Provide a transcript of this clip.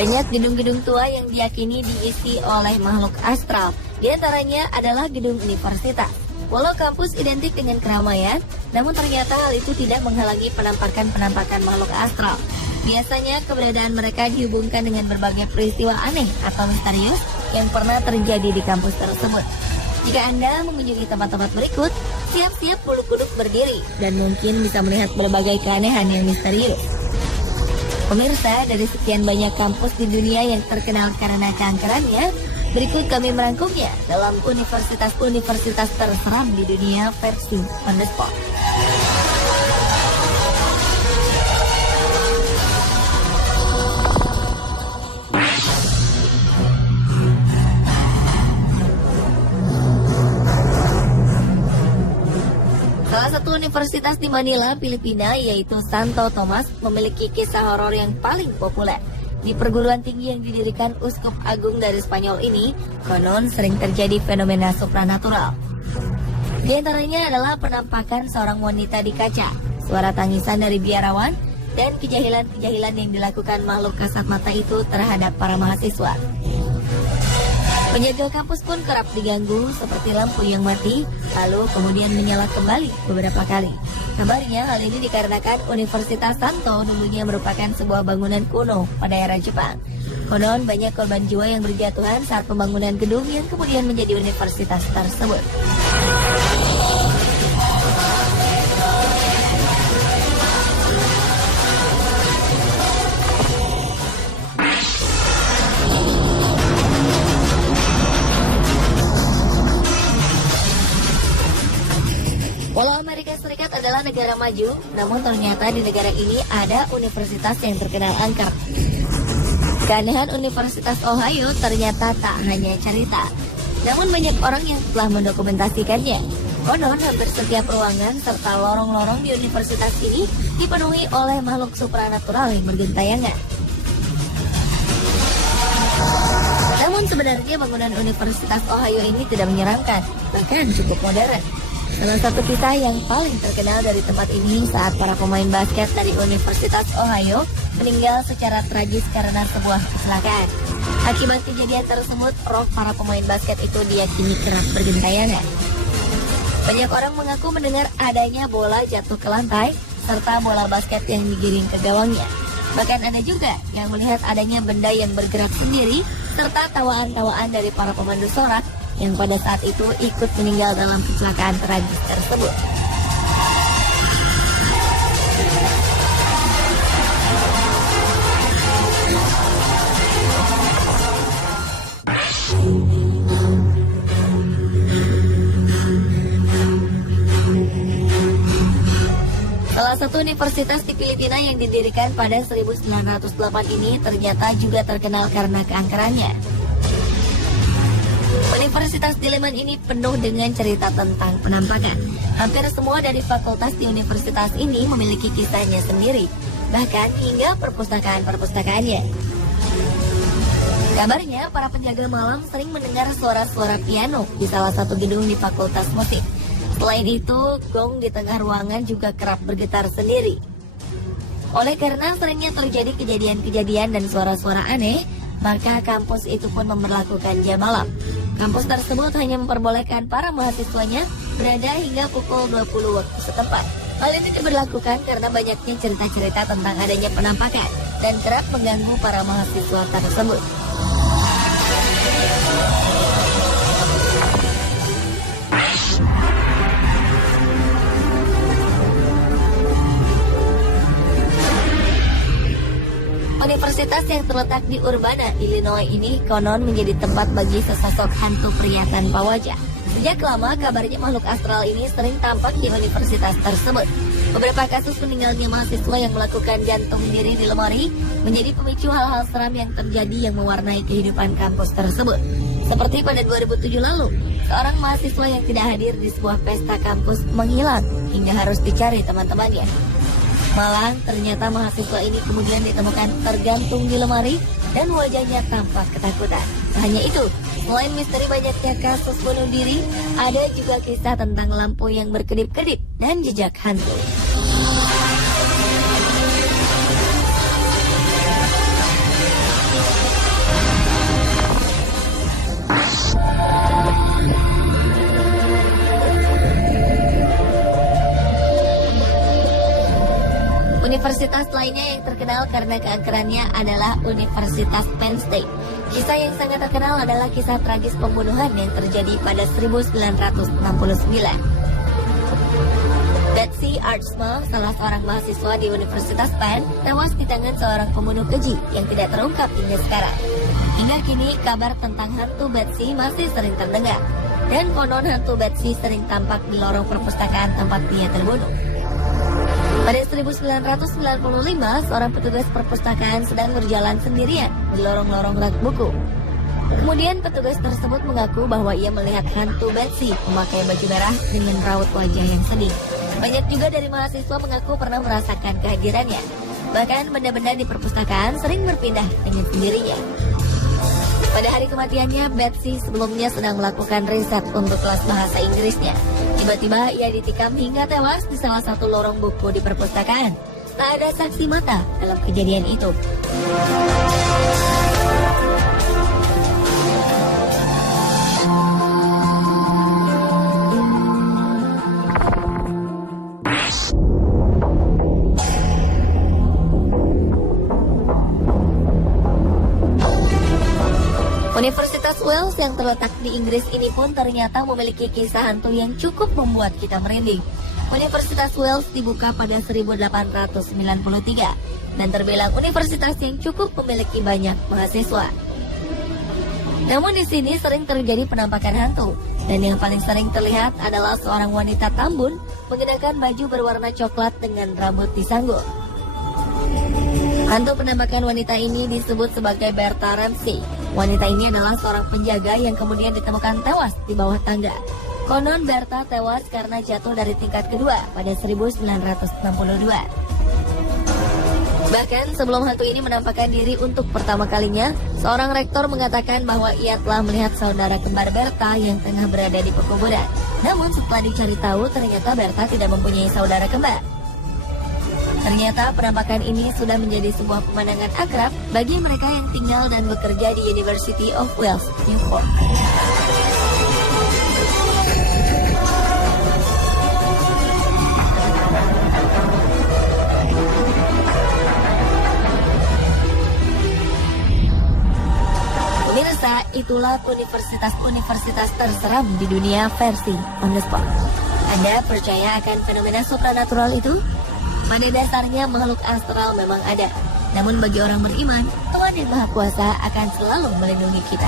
Banyak gedung-gedung tua yang diyakini diisi oleh makhluk astral. Di antaranya adalah gedung universitas. Walau kampus identik dengan keramaian, namun ternyata hal itu tidak menghalangi penampakan-penampakan makhluk astral. Biasanya keberadaan mereka dihubungkan dengan berbagai peristiwa aneh atau misterius yang pernah terjadi di kampus tersebut. Jika Anda mengunjungi tempat-tempat berikut, siap-siap bulu kuduk berdiri dan mungkin bisa melihat berbagai keanehan yang misterius. Pemirsa, dari sekian banyak kampus di dunia yang terkenal karena keangkerannya, berikut kami merangkumnya dalam universitas-universitas terseram di dunia versi on the spot. Salah satu universitas di Manila, Filipina, yaitu Santo Tomas, memiliki kisah horor yang paling populer. Di perguruan tinggi yang didirikan Uskup Agung dari Spanyol ini, konon sering terjadi fenomena supranatural. Di antaranya adalah penampakan seorang wanita di kaca, suara tangisan dari biarawan, dan kejahilan-kejahilan yang dilakukan makhluk kasat mata itu terhadap para mahasiswa. Penjaga kampus pun kerap diganggu seperti lampu yang mati, lalu kemudian menyala kembali beberapa kali. Kabarnya hal ini dikarenakan Universitas Santo dulunya merupakan sebuah bangunan kuno pada era Jepang. Konon banyak korban jiwa yang berjatuhan saat pembangunan gedung yang kemudian menjadi universitas tersebut. Walau Amerika Serikat adalah negara maju, namun ternyata di negara ini ada universitas yang terkenal angker. Keanehan Universitas Ohio ternyata tak hanya cerita, namun banyak orang yang telah mendokumentasikannya. Konon hampir setiap ruangan serta lorong-lorong di universitas ini dipenuhi oleh makhluk supranatural yang bergentayangan. Namun sebenarnya bangunan Universitas Ohio ini tidak menyeramkan, bahkan cukup modern. Salah satu kisah yang paling terkenal dari tempat ini saat para pemain basket dari Universitas Ohio meninggal secara tragis karena sebuah kecelakaan. Akibat kejadian tersebut, roh para pemain basket itu diyakini kerap bergentayangan. Banyak orang mengaku mendengar adanya bola jatuh ke lantai serta bola basket yang digiring ke gawangnya. Bahkan ada juga yang melihat adanya benda yang bergerak sendiri serta tawaan-tawaan dari para pemandu sorak yang pada saat itu ikut meninggal dalam kecelakaan tragis tersebut. Salah satu universitas di Filipina yang didirikan pada 1908 ini ternyata juga terkenal karena keangkerannya. Universitas Diliman ini penuh dengan cerita tentang penampakan. Hampir semua dari fakultas di universitas ini memiliki kisahnya sendiri, bahkan hingga perpustakaan-perpustakaannya. Kabarnya, para penjaga malam sering mendengar suara-suara piano di salah satu gedung di fakultas musik. Selain itu, gong di tengah ruangan juga kerap bergetar sendiri. Oleh karena seringnya terjadi kejadian-kejadian dan suara-suara aneh, maka kampus itu pun memberlakukan jam malam. Kampus tersebut hanya memperbolehkan para mahasiswanya berada hingga pukul 20 waktu setempat. Hal ini diberlakukan karena banyaknya cerita-cerita tentang adanya penampakan dan kerap mengganggu para mahasiswa tersebut. Universitas yang terletak di Urbana, Illinois ini konon menjadi tempat bagi sesosok hantu pria tanpa wajah. Sejak lama kabarnya makhluk astral ini sering tampak di universitas tersebut. Beberapa kasus meninggalnya mahasiswa yang melakukan gantung diri di lemari menjadi pemicu hal-hal seram yang terjadi yang mewarnai kehidupan kampus tersebut. Seperti pada 2007 lalu, seorang mahasiswa yang tidak hadir di sebuah pesta kampus menghilang hingga harus dicari teman-temannya. Malang, ternyata mahasiswa ini kemudian ditemukan tergantung di lemari dan wajahnya tampak ketakutan. Tak hanya itu, selain misteri banyaknya kasus bunuh diri, ada juga kisah tentang lampu yang berkedip-kedip dan jejak hantu. Universitas lainnya yang terkenal karena keangkerannya adalah Universitas Penn State. Kisah yang sangat terkenal adalah kisah tragis pembunuhan yang terjadi pada 1969. Betsy Artsma, salah seorang mahasiswa di Universitas Penn, tewas di tangan seorang pembunuh keji yang tidak terungkap hingga sekarang. Hingga kini, kabar tentang hantu Betsy masih sering terdengar. Dan konon hantu Betsy sering tampak di lorong perpustakaan tempat dia terbunuh. Pada 1995, seorang petugas perpustakaan sedang berjalan sendirian di lorong-lorong rak buku. Kemudian petugas tersebut mengaku bahwa ia melihat hantu Betsy memakai baju merah dengan raut wajah yang sedih. Banyak juga dari mahasiswa mengaku pernah merasakan kehadirannya. Bahkan benda-benda di perpustakaan sering berpindah dengan sendirinya. Pada hari kematiannya, Betsy sebelumnya sedang melakukan riset untuk kelas bahasa Inggrisnya. Tiba-tiba ia ditikam hingga tewas di salah satu lorong buku di perpustakaan. Tak ada saksi mata dalam kejadian itu. Universitas Wales yang terletak di Inggris ini pun ternyata memiliki kisah hantu yang cukup membuat kita merinding. Universitas Wales dibuka pada 1893 dan terbilang universitas yang cukup memiliki banyak mahasiswa. Namun di sini sering terjadi penampakan hantu, dan yang paling sering terlihat adalah seorang wanita tambun mengenakan baju berwarna coklat dengan rambut disanggul. Hantu penampakan wanita ini disebut sebagai Bertha Ramsey. Wanita ini adalah seorang penjaga yang kemudian ditemukan tewas di bawah tangga. Konon Bertha tewas karena jatuh dari tingkat kedua pada 1962. Bahkan sebelum hantu ini menampakkan diri untuk pertama kalinya, seorang rektor mengatakan bahwa ia telah melihat saudara kembar Bertha yang tengah berada di pekuburan. Namun setelah dicari tahu, ternyata Bertha tidak mempunyai saudara kembar. Ternyata penampakan ini sudah menjadi sebuah pemandangan akrab bagi mereka yang tinggal dan bekerja di University of Wales, Newport. Pemirsa, itulah universitas-universitas terseram di dunia versi On The Spot. Anda percaya akan fenomena supranatural itu? Pada dasarnya makhluk astral memang ada. Namun bagi orang beriman, Tuhan yang Maha Kuasa akan selalu melindungi kita.